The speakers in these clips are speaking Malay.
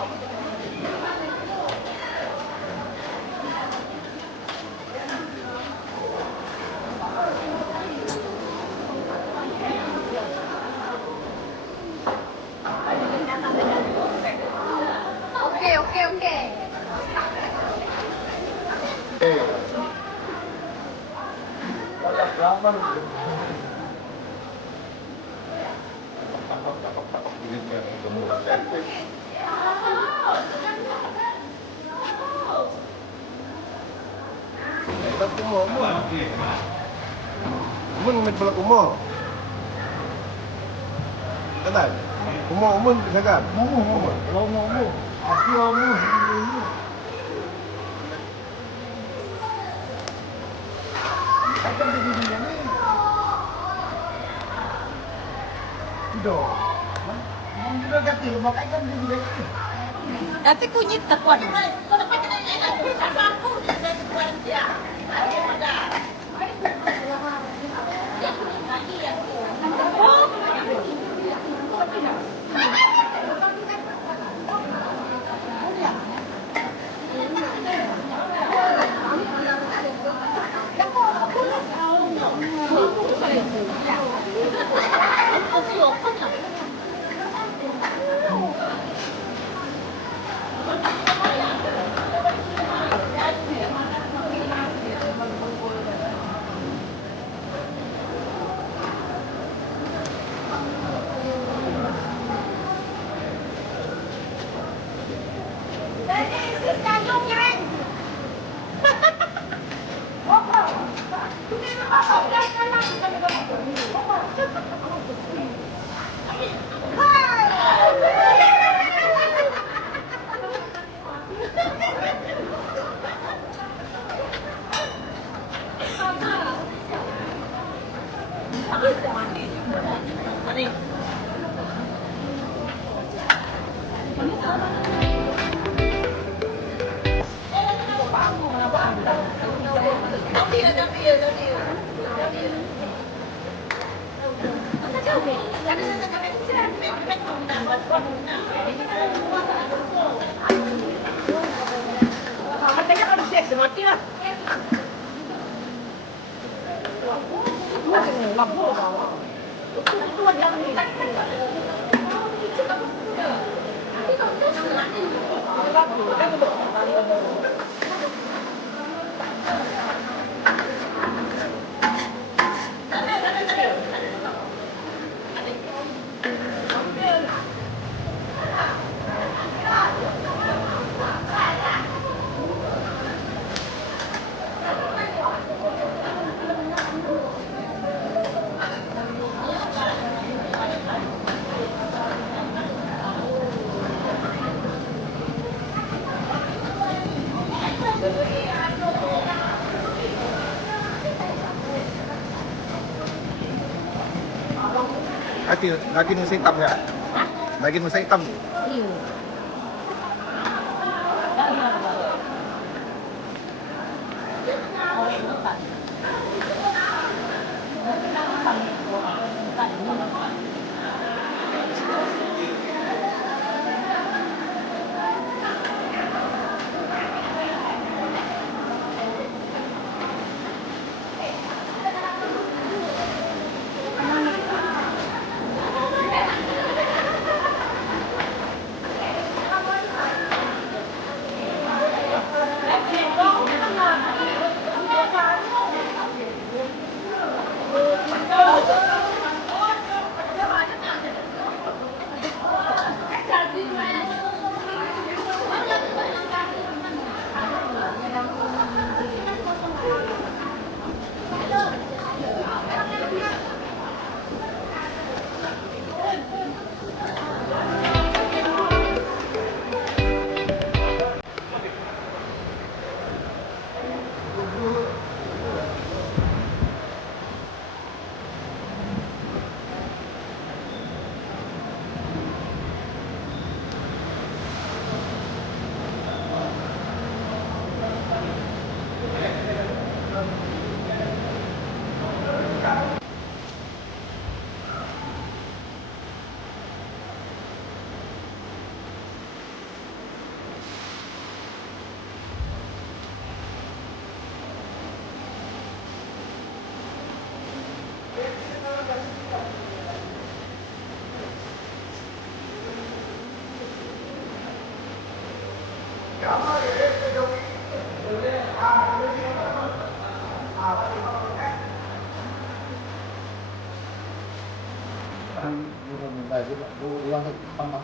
Oke. Umun may pala kumo. Kenal? Umun kesakan. Umun. Aku umun. Tapi kunyit tekuan. Lagi nusa hitam ya? Lagi nusa hitam.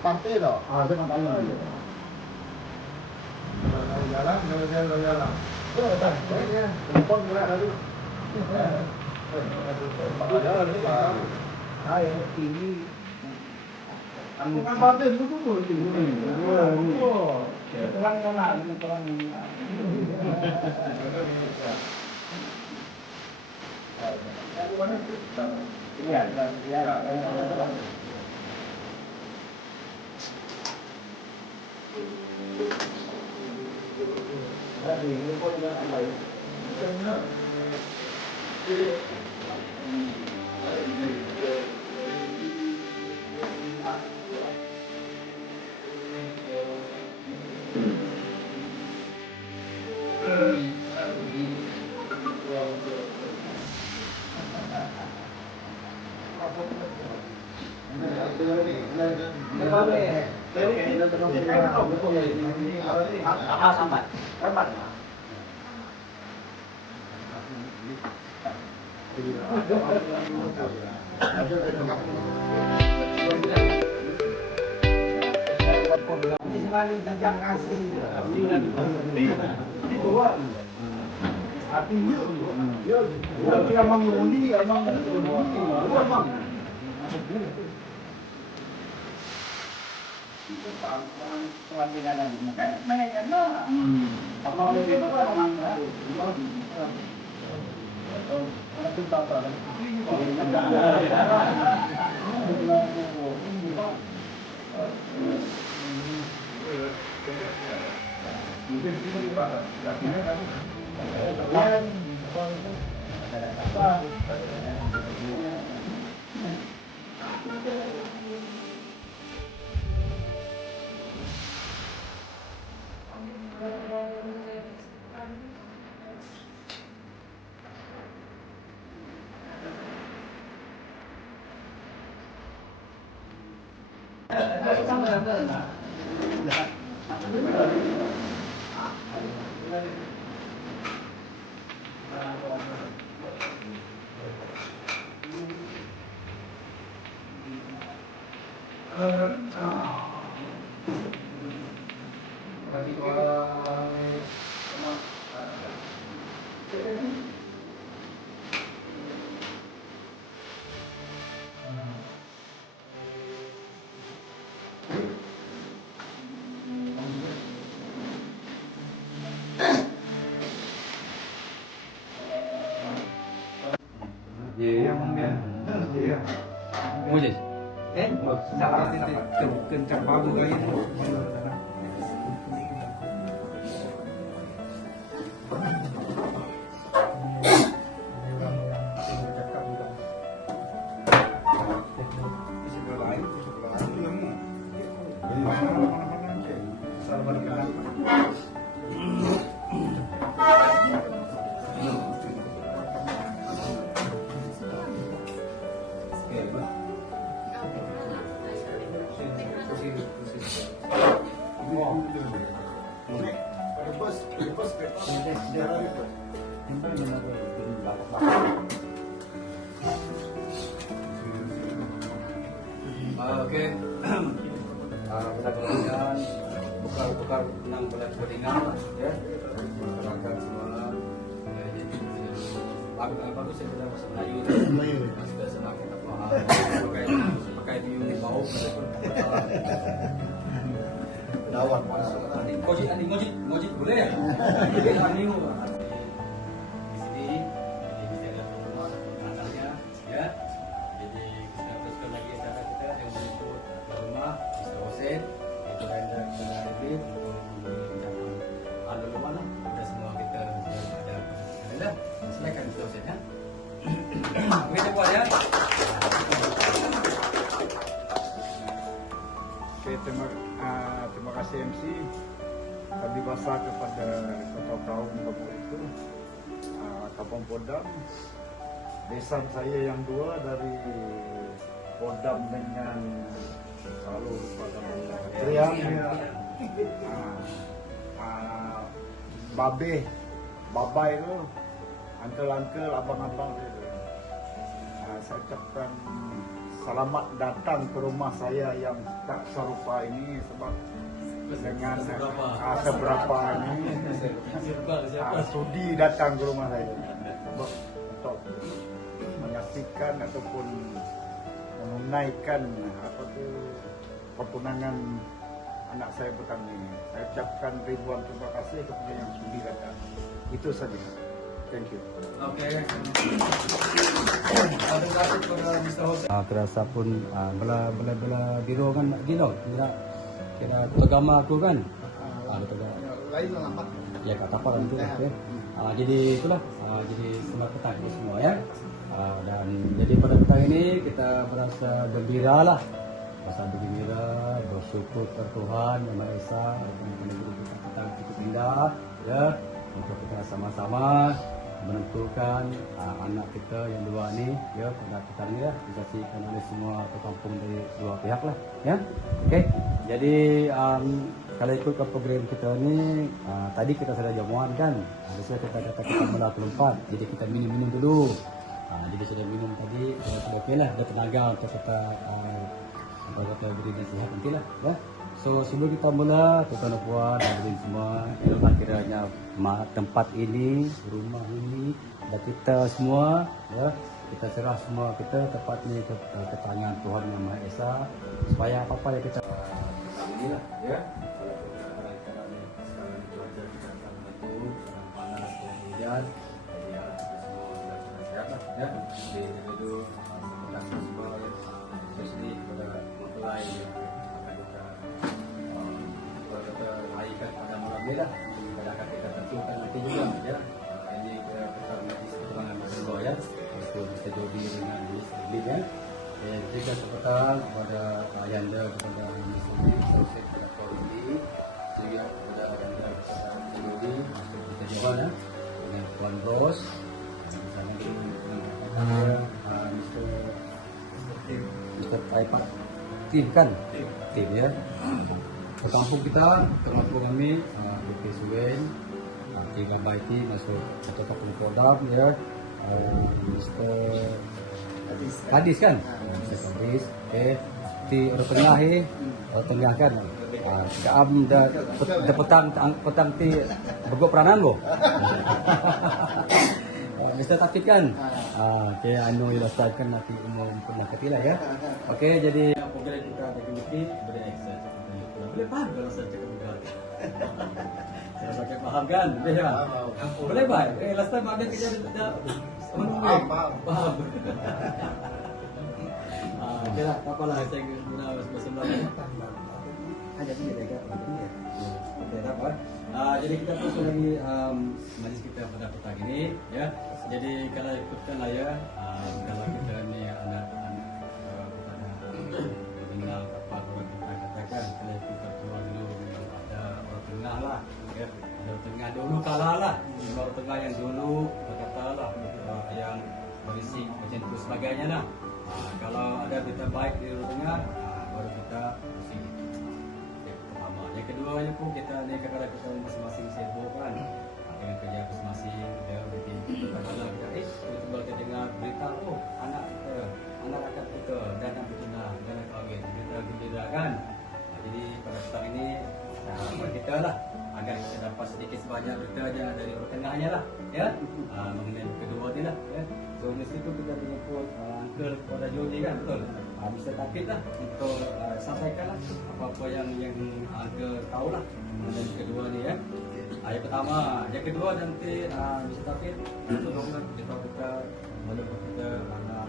Pantai loh. Ah, saya pantai. Jalan, jalan. Telepon juga tadi. Ini bukan pantai itu tuh. Terang mana? Terang. Iya, Mujis. Salah kencang babu kayak itu. Oke, mudah-mudahan bekal-bekal menang berat beringat ya, masyarakat semua. Bagus saya sudah bahasa Melayu, sudah semakin pakai di bau. Dawat. Ngojit boleh ya? Oke, terima kasih MC. Tadi bahasa kepada ketua kaum kampung itu, Kampung Podam. Desa saya yang dua dari Podam dengan selalu pada Triang. babe, babai tu, uncle-uncle, abang-abang tu. Saya ucapkan selamat datang ke rumah saya yang tak serupa ini sebab dengan seberapa ini sudi datang ke rumah saya untuk menyaksikan ataupun menunaikan apa tu pertunangan anak saya petang ini. Saya ucapkan ribuan terima kasih kepada yang sudi datang. Itu saja. Thank you. Okay. Terima kasih kepada Mr. Hossein. Kerasa pun bela biro kan gino kira agama aku kan. Lain lah lambat. Ya kata apa itu okay. Jadi itulah jadi selamat petang itu semua ya. Dan jadi pada petang ini kita merasa gembira lah. Merasa gembira, bersyukur kepada Tuhan Yang Maha Esa dan menegur kita petang cukup indah ya untuk kita sama-sama menentukan anak kita yang dua ni ya pada petang ni lah disaksikan oleh semua kampung dari dua pihak lah ya. Okey. Jadi kalau ikut ke program kita ni tadi kita sudah jamuan kan. Biasanya kita kata kita mula kelompat. Jadi kita minum dulu. Jadi sudah minum tadi sudah okey lah, ada tenaga untuk kita kita beri nasihat nantilah ya. So sebelum kita mula, tuan-tuan dan puan hadirin semua, eloklah kiranya tempat ini, rumah ini, dan kita semua, ya, kita serah semua kita tempat ini ke tangan Tuhan Yang Maha Esa, supaya apa-apa yang kita Inilah ya. Sekarang cuaca kita akan menentu, sedang panas dan hujan. Jadi ya kita semua sudah siap lah ya. Jadi itu semoga semua ya, especially kepada mempelai yang akan kita raihkan pada malam ini lah. Kita akan kita tentukan nanti juga ya. Ini kita menjadi pertemuan berdua ya. Itu Mr. Jody dengan Miss Edlin ya. Jika sepetang kepada Ayanda kepada Miss Edlin, saya kepada Tuan Rudy, juga kepada Ayanda kepada Miss Jody, masuk kita jawab ya. Dengan Tuan Bros, bersama dengan Mr. Taipak tim kan? Tim ya. Ke kampung kita, ke kampung kami, BP Suwen, Tiga Baiti masuk ke kampung Kodam ya. Mr. Kadis kan? Mr. Kadis, okey. Di orang tengah orang tengah kan? Kaam dah petang ti begok peranan go. Mr. Takit kan? Okey, anu ila start kan nanti umum pernah ketilah ya. Okey, jadi program kita ada community boleh akses. Boleh faham kalau saya cakap mudah. Saya pakai faham kan? Boleh ya? Boleh baik. Last time ada kejadian dah faham. Okey lah, tak apalah saya guna bahasa Melayu. Jadi dekat okey tak apa. Jadi kita terus lagi majlis kita pada petang ini ya. Jadi kalau ikutkan lah ya, kalau kita ni anak-anak mengenal apa orang kita katakan, kalau kita tua dulu memang ada orang tengah lah ya. Orang tengah dulu kalah lah. Orang tengah yang dulu berkata lah yang berisik macam itu sebagainya lah. Kalau ada berita baik di orang tengah, baru kita bersih. Pertama, yang keduanya pun kita ni kadang-kadang kita masing-masing sibuk kan dengan kerja masing-masing ya. Jadi kadang-kadang kita tiba-tiba kita dengar berita anak rakyat kita dan bertunang dan kahwin, berita gembira kan. Jadi pada petang ini buat kita lah agar kita dapat sedikit sebanyak berita dari orang tengahnya lah ya. Mengenai kedua ni lah ya. So mesti tu kita menjemput uncle kepada Jody kan, betul? Mr. Takit lah untuk sampaikan lah apa-apa yang uncle tahu lah mengenai kedua ni ya. Yang pertama, yang kedua nanti Mr. Takit tolonglah kita menyebut kita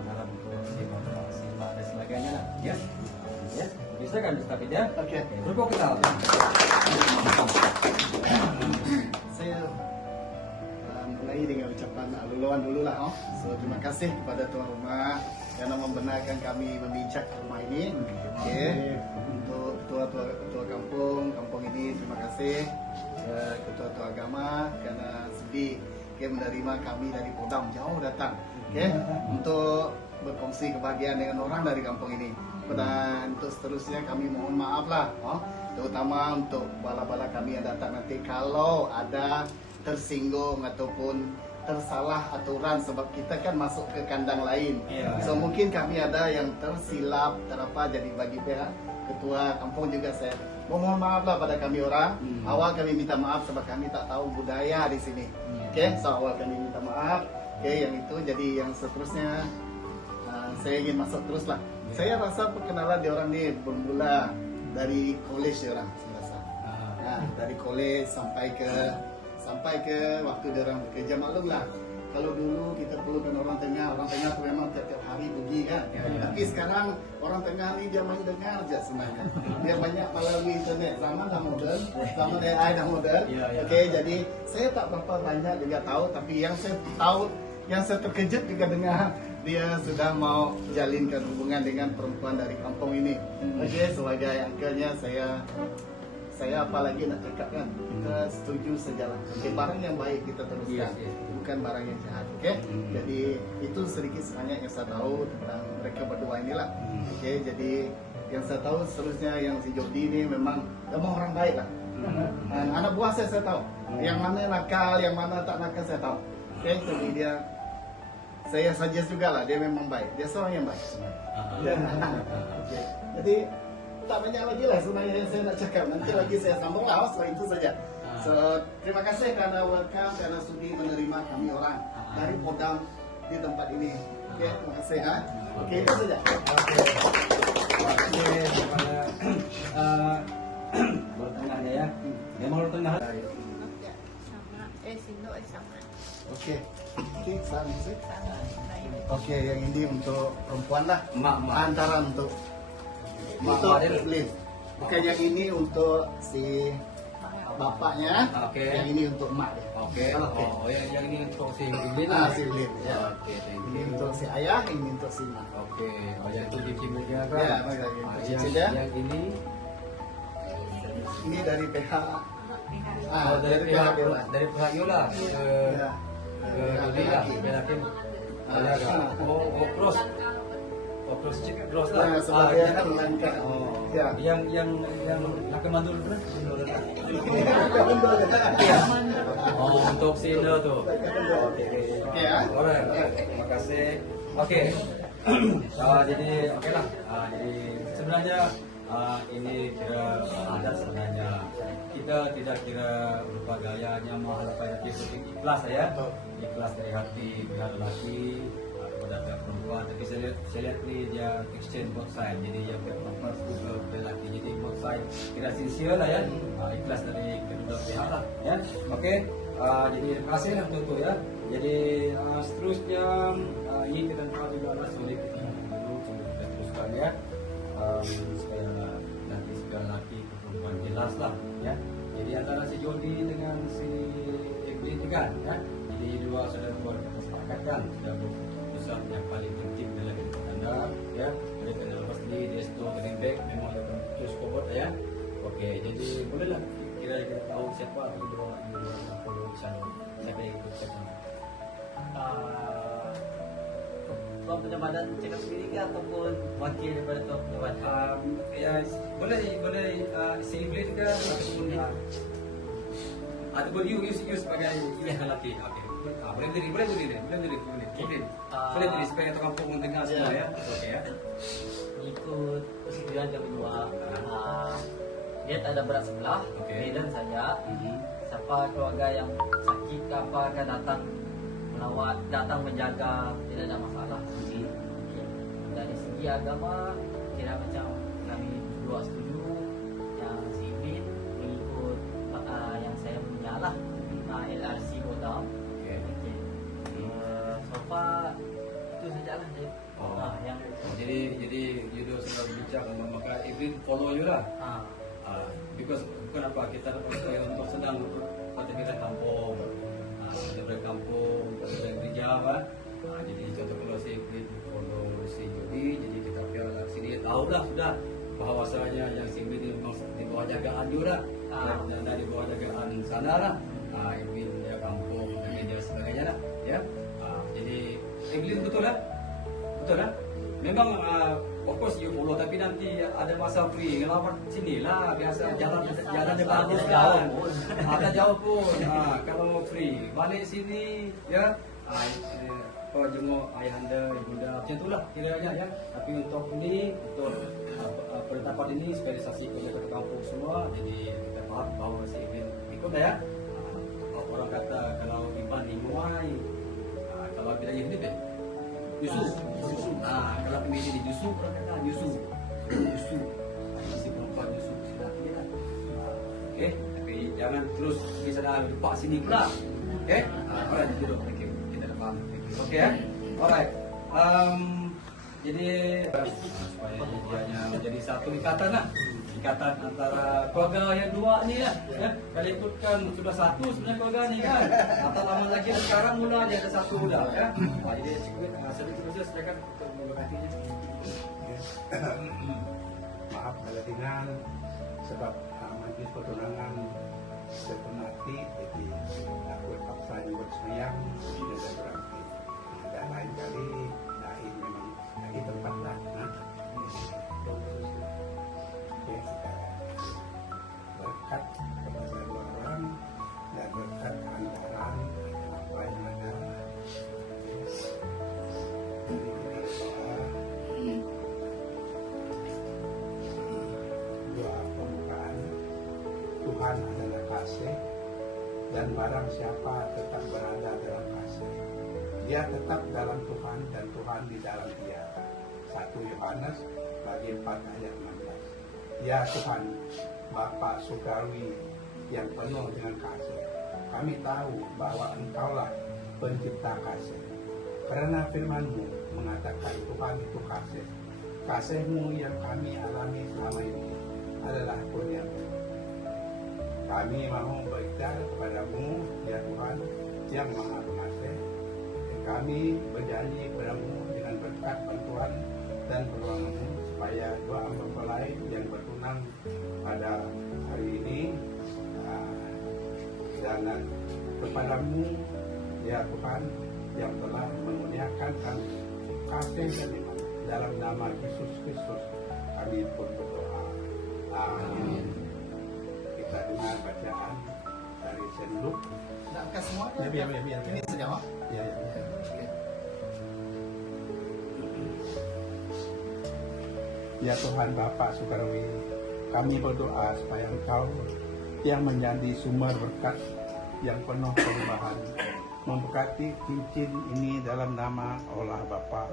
dalam untuk simak dan sebagainya lah ya. Ya, bisa kan Mr. Takit ya? Okey. Berikut kita. Saya mulai dengan ucapan luluan dulu lah. So terima kasih kepada tuan rumah yang membenarkan kami membijak ke rumah ini. Okey. Untuk ketua kampung ini terima kasih. Ketua-ketua agama kerana sudi menerima kami dari Kodam jauh datang. Okey. Untuk berkongsi kebahagiaan dengan orang dari kampung ini. Dan untuk seterusnya kami mohon maaf lah, terutama untuk bala-bala kami yang datang nanti kalau ada tersinggung ataupun tersalah aturan sebab kita kan masuk ke kandang lain. Iya. So mungkin kami ada yang tersilap, terapa, jadi bagi pihak ketua kampung juga saya mohon maaf lah pada kami orang. Awal kami minta maaf sebab kami tak tahu budaya di sini. Oke, so awal kami minta maaf. Oke, yang itu jadi yang seterusnya saya ingin masuk terus lah. Saya rasa perkenalan di orang ni bermula dari college dia orang saya rasa. Nah, dari college sampai ke waktu dia orang bekerja, maklum lah. Kalau dulu kita perlukan orang tengah tu memang tiap-tiap hari pergi kan. Tapi sekarang orang tengah ni dia main dengar je sebenarnya. Dia banyak melalui internet, zaman dah moden, zaman AI dah moden. Okey, jadi saya tak berapa banyak juga tahu, tapi yang saya tahu, yang saya terkejut juga dengar dia sudah mau jalinkan hubungan dengan perempuan dari kampung ini. Okey, sebagai uncle-nya saya apa lagi nak cakap kan, kita setuju sajalah. Okay, barang yang baik kita teruskan, bukan barang yang jahat. Okay? Jadi itu sedikit sebanyak yang saya tahu tentang mereka berdua inilah. Okay, jadi yang saya tahu seterusnya yang si Jody ini memang orang baik lah. Dan anak buah saya tahu, yang mana nakal, yang mana tak nakal saya tahu. Okay, jadi dia, saya suggest juga lah, dia memang baik, dia seorang yang baik. Okay. Jadi tak banyak lagi lah sebenarnya yang saya nak cakap. Nanti lagi saya sambung lah setelah itu saja. So, terima kasih kerana welcome, kerana sudi menerima kami orang dari Podam di tempat ini. Oke, terima kasih. Oke, itu saja. Oke, kepada Luar Tengahnya ya. Yang mau Luar Tengah. Sama. Sindo sama. Oke, Oke, yang ini untuk perempuan lah. Mak. Antara untuk Dia. Evelyn. Bukan yang ini untuk si bapaknya. Oke. Yang ini untuk emak dia. Oke. Oh, yang ini untuk si Evelyn. Si Evelyn. Ya. Oke, thank Ini you. untuk si ayah, ini untuk si emak. Oke, oh yang itu cicitnya kan? Ya, baiklah, untuk yang, cicitnya. yang ini Ini dari PH. dari pihak Yola ke Ya. Dodi lah, ke Hakim. Cross. Cross lah. Nah, sebagai yang- pelanggan. Oh, Ya. yang Hakim Mandul tu. Oh, untuk sini tu. Oke, ya. Alright, terima kasih. Oke, jadi oke lah. Jadi sebenarnya ini kira adat sebenarnya. Kita tidak kira berupa gayanya mahal apa yang kita ikhlas ya. Ikhlas dari hati pihak lelaki kepada pihak perempuan. Tapi saya lihat ni dia exchange both side. Jadi yang pihak perempuan suka pihak lelaki. Jadi both side kira sincere lah ya. Ikhlas dari kedua pihak lah ya. Oke. Jadi terima kasih lah untuk itu ya. Jadi seterusnya ini kita tahu juga lah sulit kita dulu kita teruskan ya. Supaya nanti segala lelaki ke perempuan jelas lah ya. Jadi antara si Jody dengan si Evelyn juga ya. Jadi dua sudah buat kesepakatan, sudah keputusan yang paling penting dalam hidup anda ya. Jadi kena lepas ni dia store getting back memang dia akan terus forward ya. Oke, jadi bolehlah kira kita tahu siapa dua follow channel siapa yang ikut channel. Tuan Punya Badan cakap sendiri ke ataupun wakil daripada Tuan Punya Badan? Ya boleh si Evelyn ke ataupun you sebagai pihak lelaki. Okey. Boleh diri. Boleh diri supaya tu kampung dengar semua ya. Okey ya. Ikut persetujuan kami dua. Dia tak ada berat sebelah. Okey. Medan saja. Siapa keluarga yang sakit ke apa akan datang melawat, datang menjaga, tidak ada masalah. Okey. Dari segi agama, kira macam kami dua setuju yang si Ibn mengikut yang saya punya lah, LRC Bodam. Okey. Okey. So far itu sajalah. Yang Jadi you dua sudah berbincang maka Evelyn follow you lah. Because bukan apa kita dapat saya untuk sedang aktivitas kampung. Daripada kampung dari gereja apa. Jadi contoh kalau si Evelyn follow si Jody, jadi kita pihak sini tahu dah sudah bahawasanya yang si Evelyn memang di bawah jagaan you lah. Dan dari bawah jagaan sana lah. Evelyn dia kampung dan dia sebagainya lah. Ya. Jadi Evelyn betul lah. Memang of course you follow, tapi nanti ada masa free ngelawat sini lah, biasa jalannya bagus kan, ada jauh pun. Kalau free balik sini ya, jenguk ayahanda, ibunda, macam itulah kiranya ya. Tapi untuk ini, untuk penetapan ini sterilisasi kepada kampung semua, jadi kita maaf bawa si Ibin ikut ya. Orang kata kalau Iban dimuai, kalau tidak ini deh, Yusuf. Kalau pemilih di Yusuf, orang kata Yusuf. Si perempuan Yusuf silap dia. Oke, tapi jangan terus bisa dah lupa sini pula. Oke, alright, duduk. Thank you. Kita dah faham. Oke ya, alright. Jadi supaya jadinya menjadi satu ikatan lah. Ikatan antara keluarga yang dua ni lah ya. Kalau ikutkan sudah satu sebenarnya keluarga ni kan. Tak lama lagi sekarang mula dia ada satu dah ya. Jadi sedikit saja silakan untuk memberkatinya. Maaf kedatangan sebab majlis pertunangan sepenati, jadi aku paksa nyebut sembahyang tidak ada berarti. Dan lain kali lain memang lagi tempat lah. Berkat kepada dua orang dan berkat kehandaran apa yang ada. Jadi kita berdoa doa pembukaan. Tuhan adalah kasih, dan barang siapa tetap berada dalam kasih, dia tetap dalam Tuhan dan Tuhan di dalam dia. 1 Yohanes bagi 4 ayat 16. Ya Tuhan, Bapa Surgawi yang penuh dengan kasih, kami tahu bahwa Engkaulah pencipta kasih. Karena firman-Mu mengatakan Tuhan itu kasih. Kasih-Mu yang kami alami selama ini adalah kurnia. Kami mau berikhtiar kepada-Mu, ya Tuhan, yang Maha Pengasih. Kami berjanji kepada-Mu dengan berkat bantuan dan pertolongan-Mu, supaya dua mempelai yang bertunang pada hari ini dan kepada-Mu, ya Tuhan, yang telah memuliakan kami kasih dan iman, dalam nama Yesus Kristus kami pun berdoa. Amin. Kita dengar bacaan dari Saint Luke. Nak semua? Biar. Ini saja, oh? Ya. Ya Tuhan Bapa Surgawi, kami berdoa supaya Engkau yang menjadi sumber berkat yang penuh perubahan memberkati cincin ini dalam nama Allah Bapa,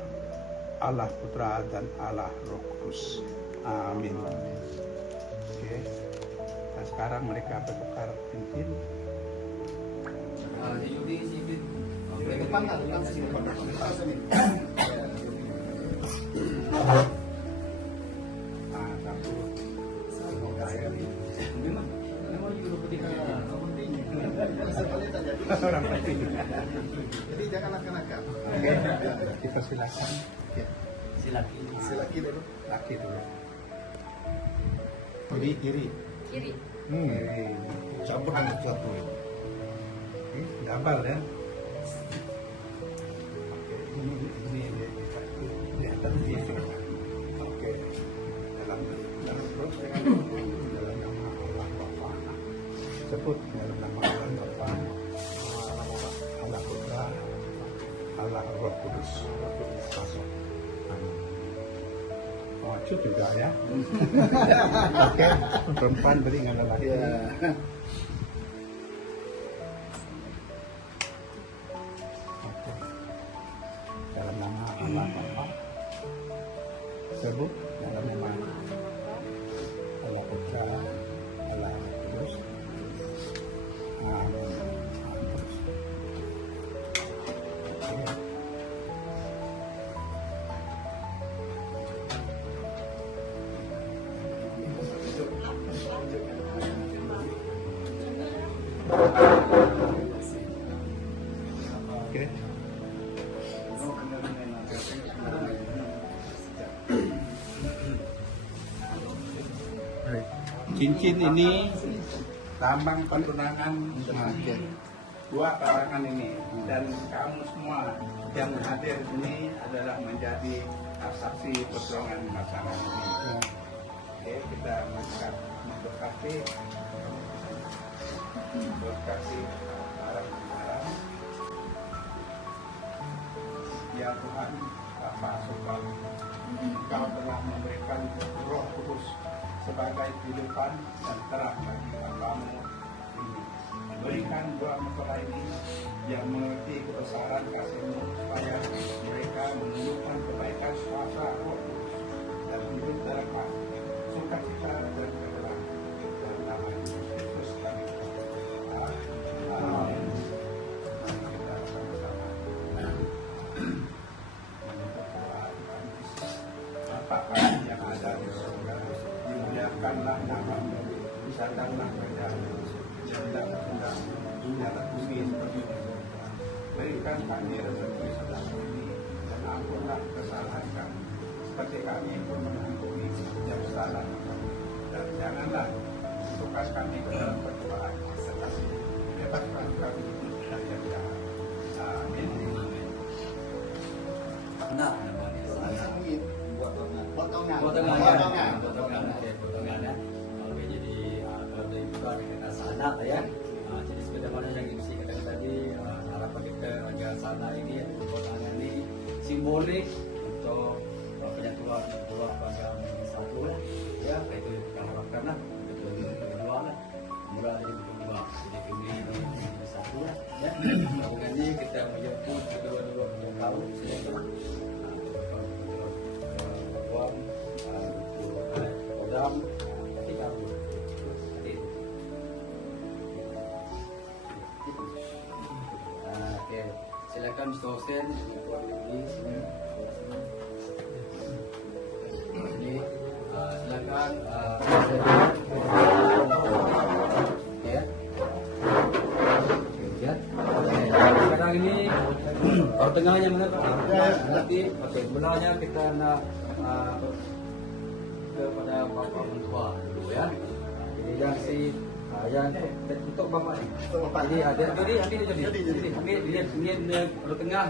Allah Putra dan Allah Roh Kudus. Amin. Oke. Dan sekarang mereka bertukar cincin. Yudi si Ibin. Depan sini. Satu. Memang you ketika Orang penting. Jadi jangan nakal-nakal. Kita silakan. Silaki dulu. Laki dulu. Kiri. Kiri. Kiri. Campurkan satu. Gambar ya. Ini di atas ini. Oke. Dalam terus dalam nama Allah Bapa. Sebut dalam nama Allah Bapa, Allah Putra, Allah Roh Kudus. Masuk. Amin. Oh, juga ya. Oke, perempuan beri dengan lelaki. Oke. Dalam nama Allah Bapa. Sebut dalam nama Allah Putra, Allah Kudus. Amin. Oke. Oke. Cincin ini lambang pertunangan dua pasangan ini, dan kamu semua yang hadir ini adalah menjadi saksi perjuangan pasangan ini. Oke, kita memberkati barang-barang. Ya Tuhan, Bapa Surga, Engkau telah memberikan Roh Kudus sebagai kehidupan dan terang bagi hambamu ini. Berikan dua mempelai ini yang mengerti kebesaran kasih-Mu supaya mereka menunjukkan kebaikan kuasa Roh Kudus dan hidup dalam sukacita dan kebenaran. Dalam nama Yesus Kristus kami berdoa. Amin. Mari kita sama-sama menyebut doa Tuhan Yesus. Bapa kami yang ada di surga, dimuliakanlah nama-Mu, disadanglah kerja-Mu, jadilah dalam bumi seperti di surga. Berikan kami rezeki sedang ini dan ampunlah kesalahan kami, seperti kami pun mengampuni yang salah kami. Dan janganlah masukkan kami ke dalam percobaan, tetapi bebaskan kami dari yang jahat. Amin. Nah, namanya saya. Potongan. Potongan. Oke, potongan ya. Oke, jadi kalau dari itu ada kata sanat ya. Jadi sebagaimana yang MC katakan tadi, harapan kita agar sana ini potongan ini simbolik untuk penyatuan kedua keluarga menjadi satu lah. Ya, itu kita harapkan lah. Betul kedua lah. Mula jadi kedua. Jadi kami ini menjadi satu lah. Ya, dengan ini kita menjemput kedua-dua yang tahu sudah Kodam kita oke, silakan Mr. Hussein ini silakan ya. Sekarang ini pertengahannya mana Pak? Nanti oke, benarnya kita nak kepada bapa mentua dulu ya. Jadi yang untuk bapak ni. Jadi ada jadi ambil dia orang tengah.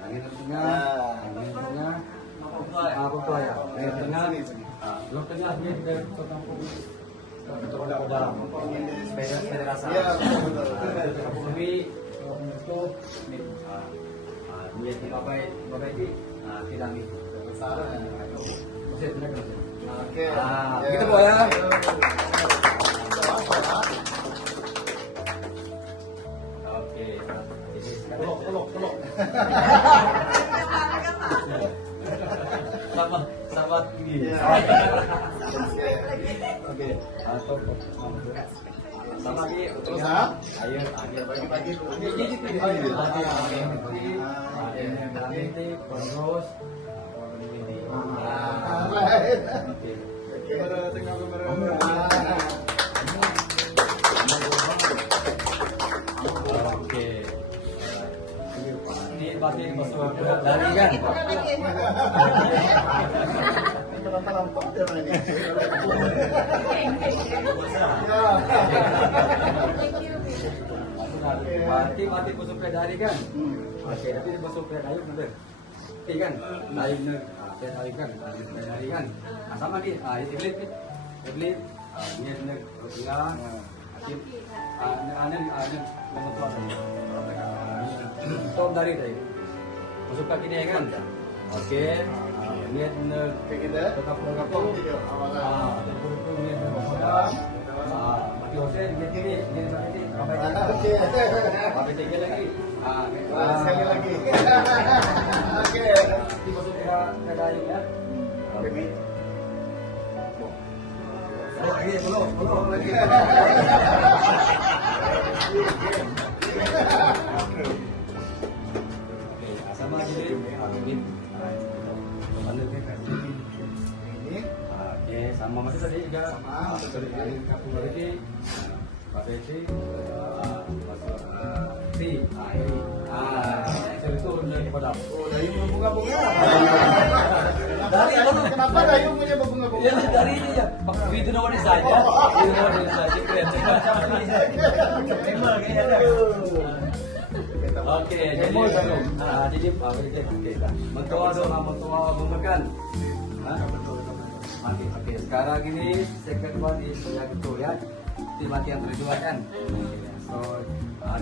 Angin tengah. Apa ya? Angin tengah. Orang tengah dia kita tampung untuk dalam sepeda rasa. Ya, betul. Kampung kami untuk ni dia bapak ini tidak ni. Oke. Begitu Bu ya. Oke. Peluk. Sama ini. Oke. Sama lagi terus ayo bagi dulu. Ini terus Oke. Ini pasti masuk dari kan? Nampak dia ini. Mati masuk ke dari kan? Oke, tapi masuk ke dari betul. Oke kan? Dari dari kan? Dari kan? Sama ni, iblis ni tengah. Ada mengutuk Tom dari masuk ke kini kan? Oke. Niat kita kapal. Mati Hussein niat kini sampai tinggi lagi. Sekali lagi. Oke. Masuk ke dalam ya. Belum lagi. Sama jadi ini sama masih tadi juga sama dari kapung lagi Beti itu kepada Dayung berbunga-bunga. dari Kenapa Dayung punya berbunga-bunga? ya dari ini ya itu nama desain ya itu nama desain keren memang ini ada kita. Okey, jadi okey dah. Mentua doa mentua memekan. Okey, sekarang ini second one is yang itu ya. Tim mati yang kedua kan. So,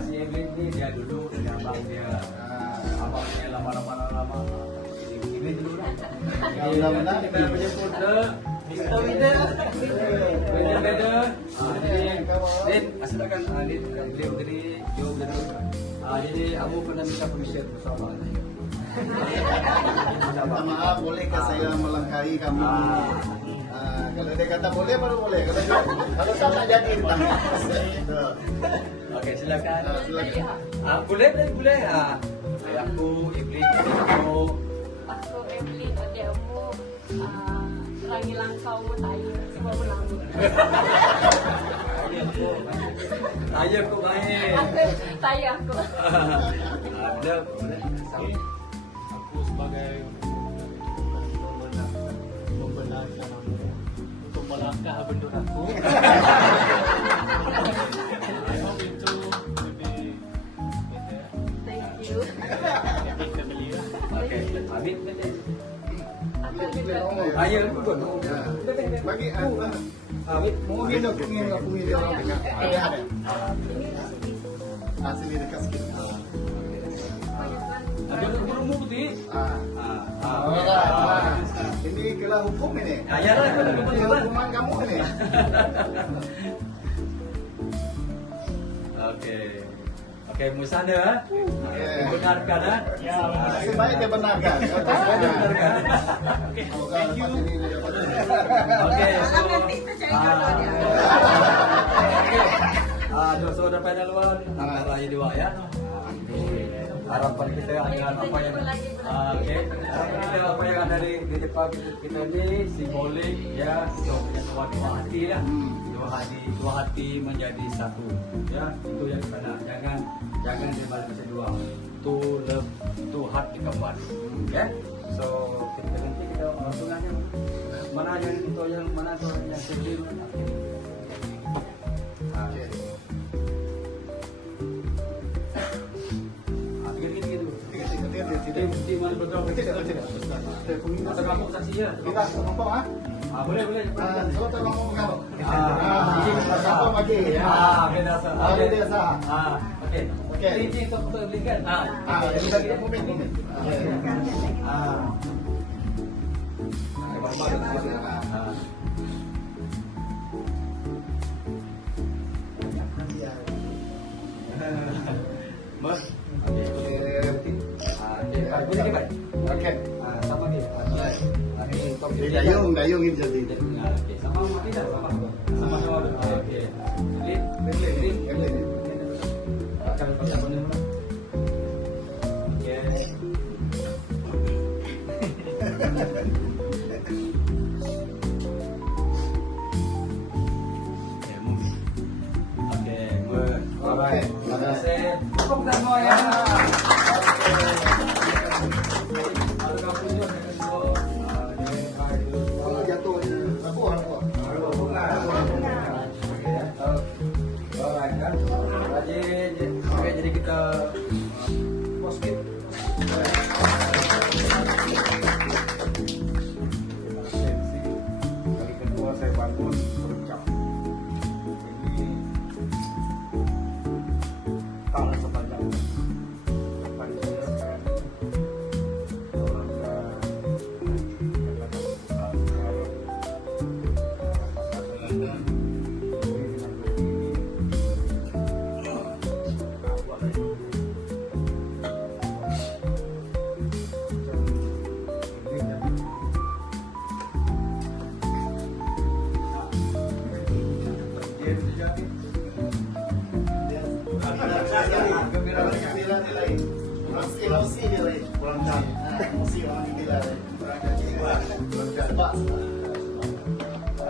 si Evelyn ni dia dulu dengan abang dia. Abangnya lama. Evelyn dulu dah. Mudah-mudahan kita menyebut Mr. Winner. Winner. Then, silakan beliau tadi jawab dulu. Jadi, Abu pernah minta permission bersama. minta maaf, bolehkah saya melangkahi kamu? Kalau dia kata boleh baru boleh. Kalau saya tak jadi Okey, silakan. Silakan. Boleh. Aku Evelyn aku Evelyn, adikmu, Rangi Langkau pun saya, semua menang. Ayah aku baik. Saya aku. Boleh. Aku sebagai membenarkan kamu untuk melangkah bentuk aku. I hope itu lebih better. Thank you. Lebih familiar. Okey, Amit. Aku Ayah aku pun. Bagi Amit. mungkin aku ingin orang dekat. Ada. Sini dekat sikit. Ada burung putih. Ini kelah hukum ini. Ya lah, Ini hukuman kamu ini. Okey, Musana. Benarkan ah. Ya, Sebaik dia benarkan. thank you. Okey. nanti kita cari jodoh dia. Dua saudara panel one antara ya dua ya. Harapan kita dengan apa yang okey. Harapan kita apa yang ada di depan kita ni simbolik ya, so dua hati lah. Dua hati menjadi satu. Ya, itu yang kena. Jangan dibalik dua. To love, to heart dikembang. Ya. So kita nanti kita langsungnya mana yang itu yang mana tu yang sedih. Tim mana betul? Tidak. Atau kamu saksi ya? Kita ngomong Boleh. Kalau tak ngomong kamu. Satu lagi. beda sah. Beda sah. Okey. Okey. Ini untuk belikan. Kita kita komen. Mas. Okey. Sama ni. Dayung ini jadi. Okey. Sama mati dah sama. Sama dua. Okey. Ini. Akan pakai apa ni? Okey. Alright. Terima kasih. Cukup dah semua ya. Jatuh. Jadi kita posket. Kali kedua saya bangun berucap. Ini taklah sepanjang depan saya orang Emosi dia lain. Kurang jam. Emosi orang ini lah. Kurang jam. Sebab.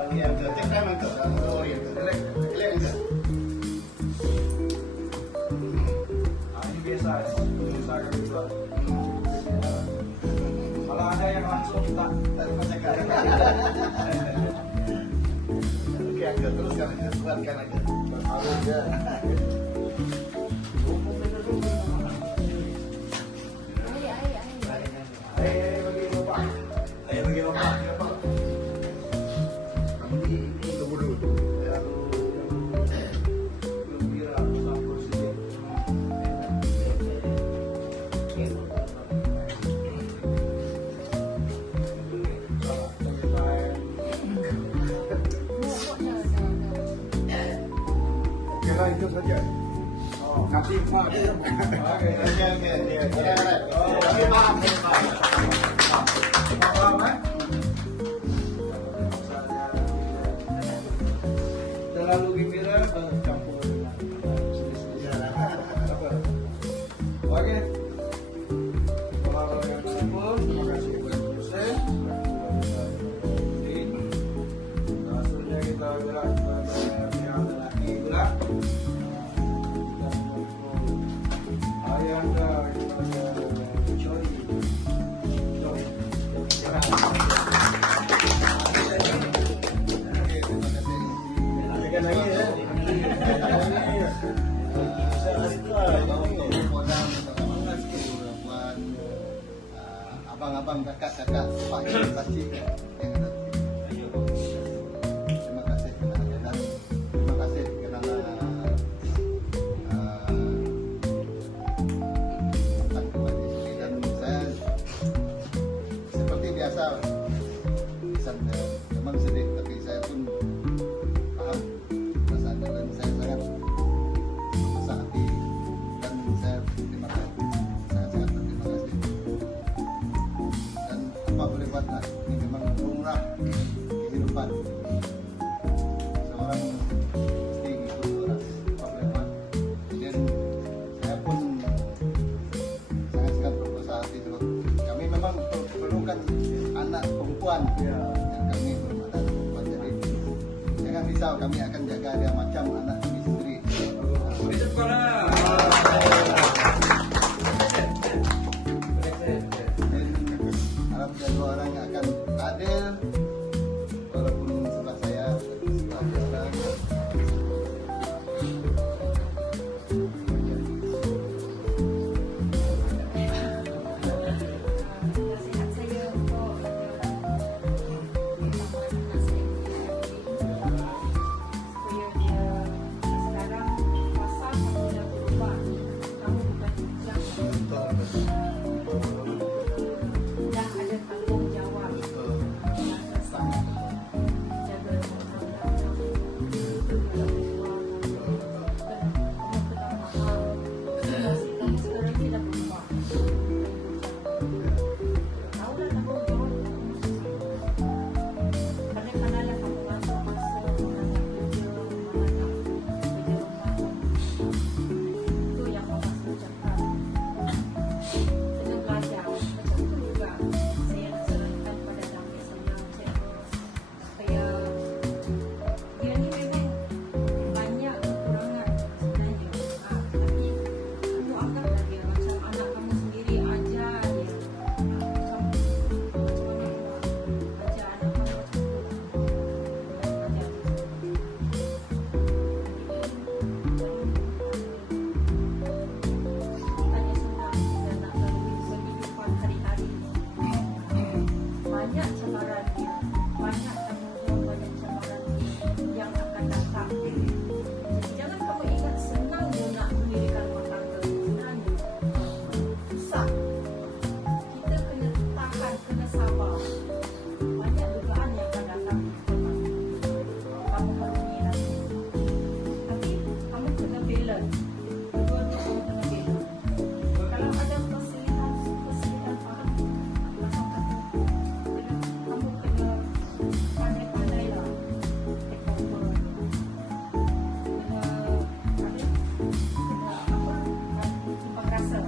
Ini yang kita cakap memang tak tahu yang kelak enggak. ini biasa. Biasa kan juga. Kalau ada yang langsung tak cakap. Okey, angkat teruskan aja. Suratkan aja. Baru aja. saja. Oh, nanti mak dia. Okey. Okey, paham. Paham, eh? Terlalu gembira bercampur dengan sedih-sedih. Okey. Kalau yang tersebut, terima kasih kepada Hussein. Selanjutnya kita gerak kepada yang lelaki pula. Ayanda kepada Joy. Abang-abang, kakak-kakak, pakcik-pakcik yang ada di sini. Terima kasih kerana dan terima kasih kerana datang kembali sini. Dan saya seperti biasa memang sedih, tapi saya pun paham perasaan dan saya sangat besar hati dan saya terima kasih, sangat-sangat berterima kasih. Dan apa boleh buat lah, ini memang lumrah kehidupan. Seorang mesti ikut orang, apa boleh buat. Dan saya pun sangat-sangat berbesar hati sebab kami memang perlukan anak perempuan dan kami belum ada anak perempuan, jadi jangan risau, kami akan jaga dia macam anak kami sendiri. Harap dia dua orang yang akan adil, walaupun sebelah saya sebelah dia orang. Nasihat saya untuk supaya dia sekarang masa kamu dah berubah, kamu bukan bujang, dah ada tanggungjawab. Jaga anak-anak kamu sekarang ni dah berubah. Tahu dah tanggungjawab kamu. Kadang-kadanglah kamu rasa masa mana nak kerja, mana nak kerja rumah. Itu yang Mama ucapkan. Kena belajar. Macam tu juga saya nak sarankan pada adik saya macam supaya dia ni memang banyak kekurangan sebenarnya. Tapi kamu anggaplah dia macam anak kamu sendiri, ajar dia. Macam mana ajar anak kamu macam tu. Ajar dia. Tanya senang kita nak lalui kehidupan hari-hari. Banyak cabaran dia, banyak tanggungjawab, banyak cabaran yang akan datang. Jadi jangan kamu ingat senang je nak mendirikan rumah tangga. Sebenarnya susah. Kita kena tahan, kena sabar. Banyak dugaan yang akan datang. Kamu harmoni nanti. Tapi kamu kena balance. Dua-dua kamu kena balance. Kalau ada perselisihan faham, macam kata, kamu kena pandai-pandai lah take over. Kena timbang rasa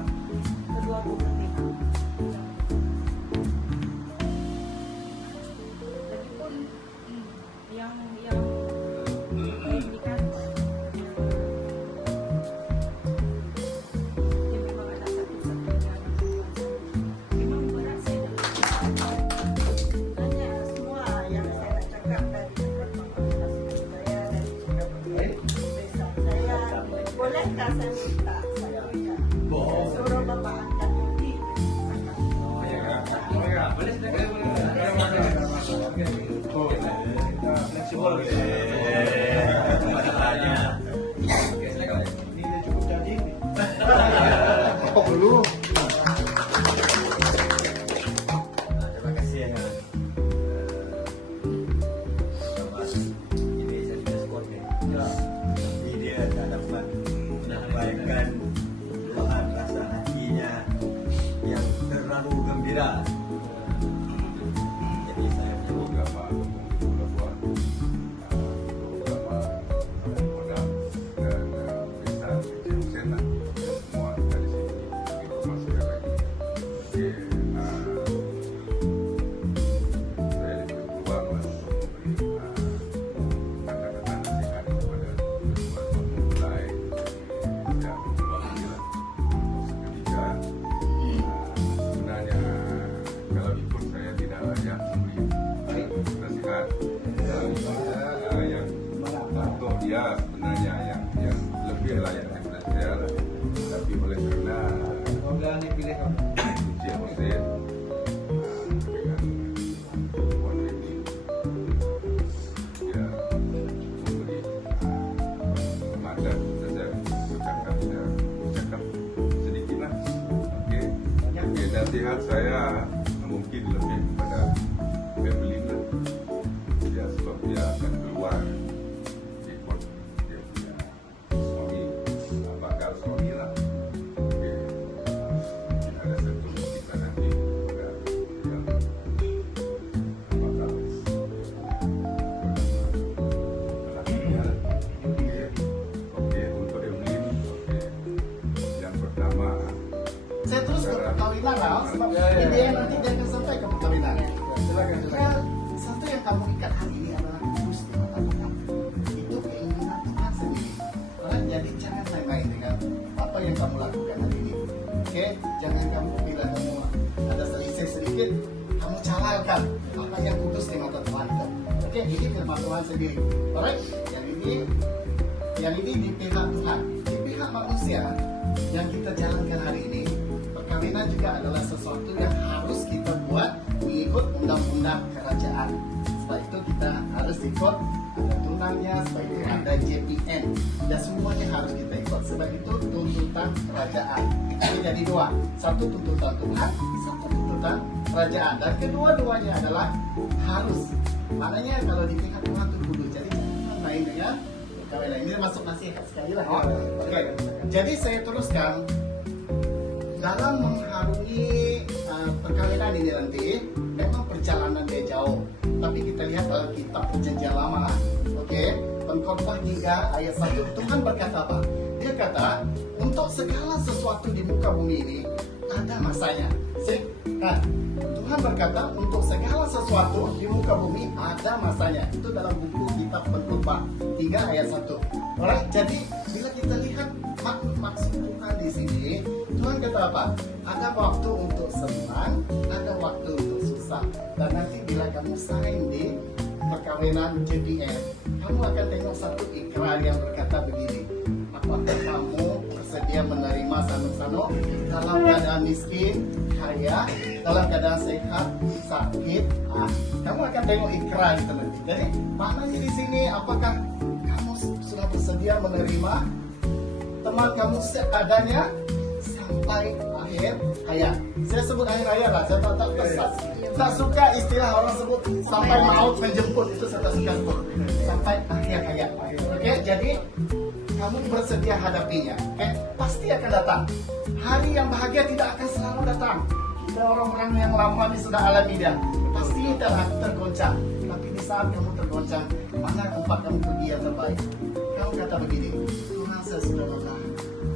kedua-dua penting. Lagipun yang ini kan dia memang ada satu-satunya anak perempuan. Memang berat saya nak Sebenarnya semua yang saya nak cakap tadi cakap saya dari cakap besar saya bolehkah saya minta saya suruh bapa angkat Yudi Ini dia cukup jadi. Oh, belum. Terima kasih ya. Ini saya sudah support ni. Jadi dia tak dapat melihat saya mungkin lebih kepada Evelyn lah. Ya sebab dia akan keluar ikut dia punya suami, bakal suami lah. Okey. Mungkin ada satu kita nanti juga yang bakal lelaki lah. Okey, untuk Evelyn, okey. Yang pertama, Saya terus ke perkawinan lah, sebab ini yang nanti dia akan sampai ke perkawinan. Ya, satu yang kamu ikat hari ini adalah kudus di mata Tuhan. Itu keinginan Tuhan sendiri. Alright, jadi jangan main-main dengan apa yang kamu lakukan hari ini. Oke, jangan kamu bila kamu ada selisih sedikit, kamu calalkan apa yang kudus di mata Tuhan itu. Oke, ini firman Tuhan sendiri. Alright, yang ini di pihak Tuhan, di pihak manusia yang kita jalankan hari ini. Perkawinan juga adalah sesuatu yang harus kita buat mengikut undang-undang kerajaan. Sebab itu kita harus ikut, ada tunangnya, sebab itu ada JPN, dan semuanya harus kita ikut. Sebab itu tuntutan kerajaan. Ini jadi dua, satu tuntutan Tuhan, satu tuntutan kerajaan, dan kedua-duanya adalah harus. Maknanya kalau di pihak Tuhan itu kudus. Jadi jangan main dengan perkawinan. Ini masuk nasihat sekali lah. Oke. Jadi saya teruskan. Dalam mengharungi perkawinan ini nanti, memang perjalanan dia jauh. Tapi kita lihat dalam kitab Perjanjian Lama, oke, Pengkhotbah 3 ayat 1, Tuhan berkata apa? Dia kata, untuk segala sesuatu di muka bumi ini ada masanya. Nah, Tuhan berkata, untuk segala sesuatu di muka bumi ada masanya. Itu dalam buku kitab Pengkhotbah 3 ayat 1. Alright, jadi bila kita lihat maksud Tuhan di sini, Tuhan kata apa? Ada waktu untuk senang, ada waktu untuk susah. Dan nanti bila kamu sign di perkawinan JPN, kamu akan tengok satu ikrar yang berkata begini. Apakah kamu bersedia menerima sanu-sanu dalam keadaan miskin, kaya, dalam keadaan sehat, sakit? Kamu akan tengok ikrar itu nanti. Jadi maknanya di sini, apakah kamu sudah bersedia menerima teman kamu seadanya sampai akhir hayat? Saya sebut akhir hayat lah, saya tak suka istilah orang sebut sampai maut menjemput, itu saya tak suka sebut. Sampai akhir hayat. Oke, jadi kamu bersedia hadapinya. Oke, pasti akan datang. Hari yang bahagia tidak akan selalu datang. Kita orang-orang yang lama ini sudah alami dia. Pasti tergoncang. Tapi di saat kamu tergoncang, mana tempat kamu pergi yang terbaik? Kamu kata begini, Tuhan saya sudah lelah.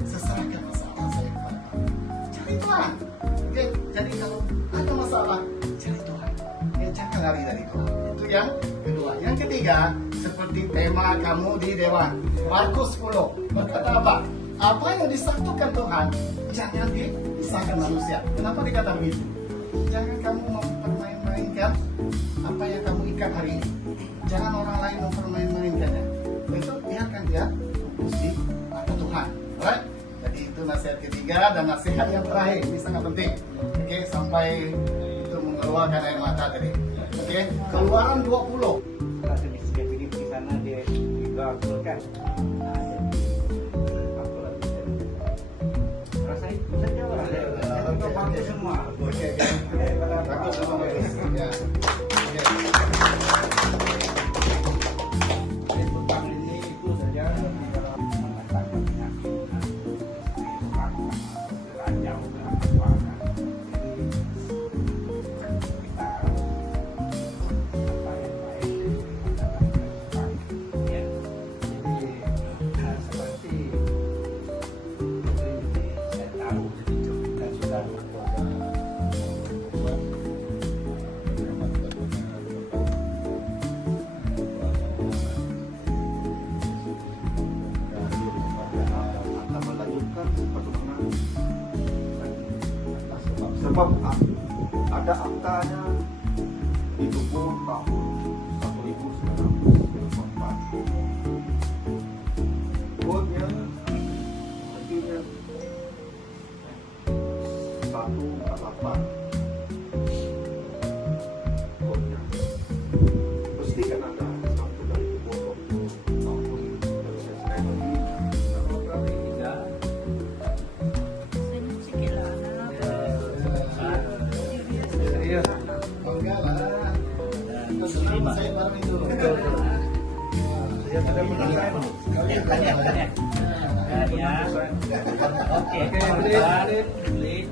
Serahkan masalah saya kepada Tuhan. Cari Tuhan. Oke, jadi kalau ada masalah, cari Tuhan. Ya, jangan lari dari Tuhan. Itu yang kedua. Yang ketiga, seperti tema kamu di Dewan, Markus 10 berkata apa? Apa yang disatukan Tuhan, jangan dipisahkan manusia. Kenapa dikata begitu? Jangan kamu mempermain-mainkan apa yang kamu ikat hari ini. Jangan orang lain mempermain-mainkannya. Itu biarkan dia fokus di mata Tuhan. Alright? Jadi itu nasihat ketiga, dan nasihat yang terakhir ini sangat penting. Oke, sampai itu mengeluarkan air mata tadi. Oke, Keluaran 20. Rasa dia pergi ke sana, dia juga kan. Rasa itu saja lah. Kita bantu semua. Oke, bagus semua bagus. Ya. Oke. Tentang ini itu saja di dalam mengatasi penyakit, ranjau dan keuangan. Sebab ada aktanya di tubuh tahun 1994. Kodnya artinya 148. Kodnya pastikan ada satu dari tubuh tahun dari saya lagi. Senyum sikit lah. ya. Oke, Blin.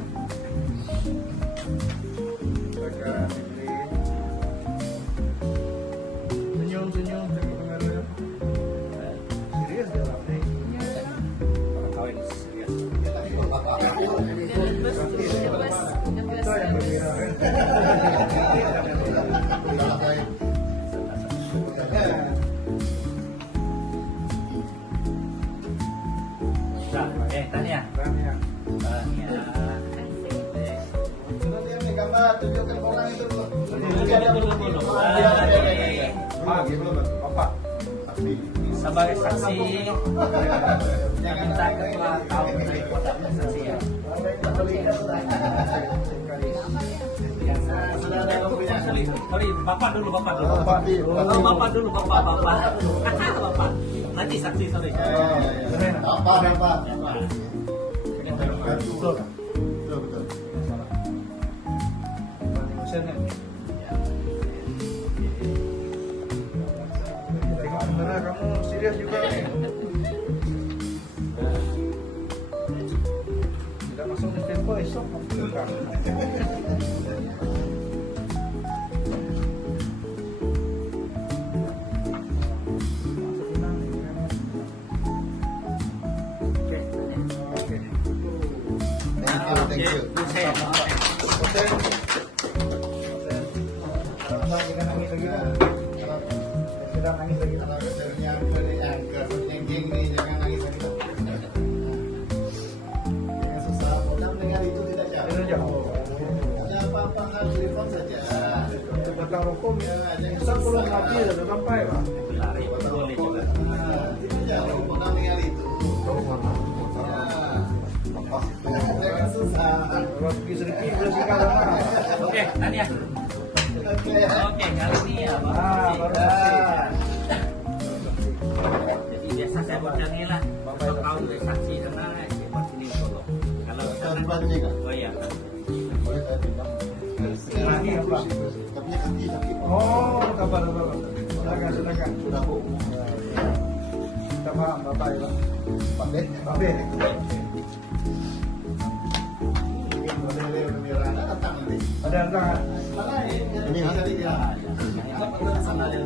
Senyum, senyum, jaga pengaruhnya. Serius dia lah. Orang kawin serius. Itu yang berbeda. Tania. Tania. Tania. Dia ambil gambar, tunjukkan orang itu dulu. Gitu loh, Bapak. Saksi. Sebagai saksi, jangan minta ketua tahu dari kota saksi ya. Sorry, bapak dulu. Bapak. Oh, bapak dulu, bapak. Bapak. Nanti saksi, sorry. Apa? Betul. Tengok sebenarnya kamu serius juga. Tidak masuk di tempo esok. Thank you. Kita nangis lagi lah. Kita nangis lagi. Kalau keselnya geng nih, jangan nangis lagi. Jangan susah. Orang dengar itu tidak jauh. Itu jauh. Ada apa-apa harus telepon saja. Untuk batang hukum ya. Besar belum mati sudah sampai pak. Lari, boleh juga. Itu jauh. Orang dengar itu. Jangan susah. Kalau pergi sedikit boleh sekarang lah. Oke, Tania. Oke. Oke, kali ini ya, Pak. Baru saksi. Jadi biasa saya baca nih lah. Kalau kau udah saksi karena cepat ini dulu. Kalau Tempatnya kan? oh iya. Boleh saya pinjam. Lagi apa? Tapi nanti. Oh, kabar. Silakan. Sudah bu. Kita paham bapak ya pak. Pandai. Bapak. Ada tangan. Ini tadi dia. Sana dia.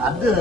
Ada.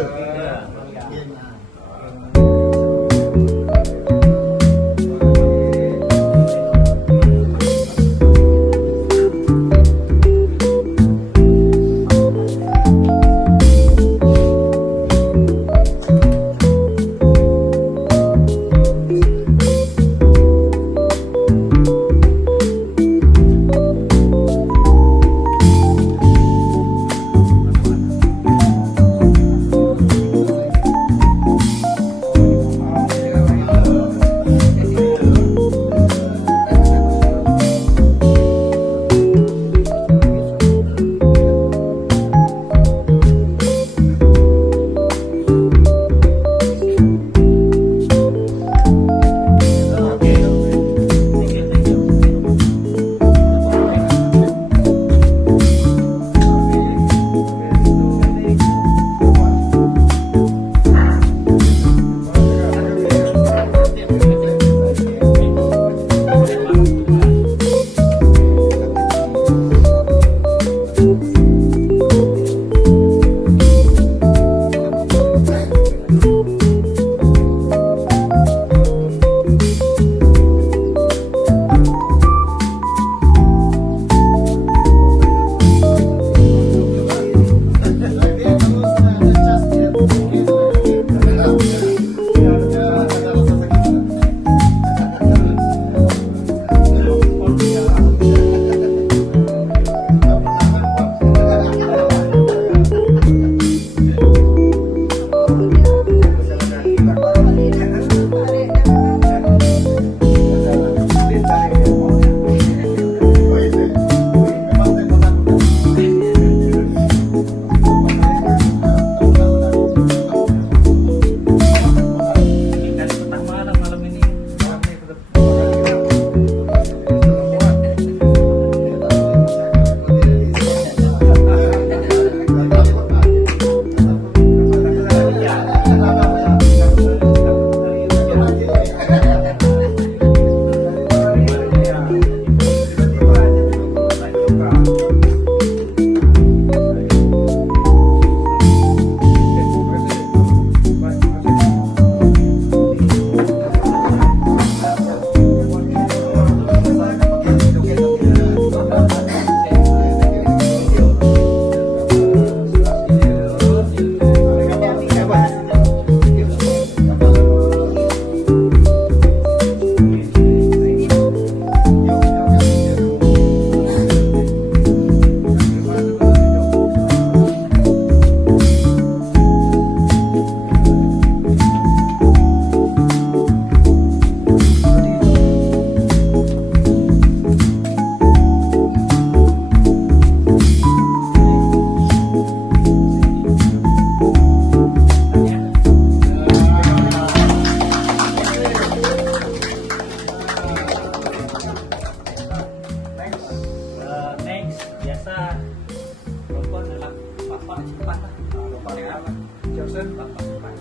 perempuan adalah bapak simpan lah. Bapak yang apa? Johnson, Bapak simpan.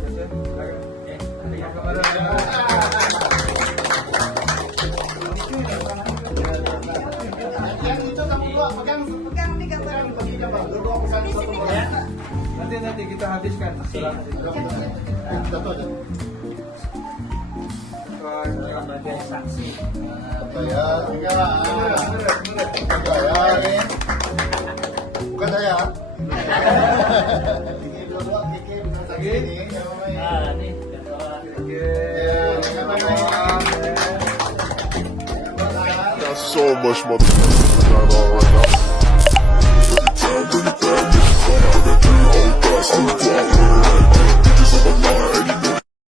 Johnson, silakan. Ada yang Yang itu kamu dua pegang. Pegang nih gambar. Dua pegang satu orang. Nanti kita habiskan. Satu aja. sebagai saksi. Saya enggak. Saya ini. Bukan saya. Ini dua keke bisa sakit ini. Nah, ini ketua. Ya, Got so much motherfucking right now.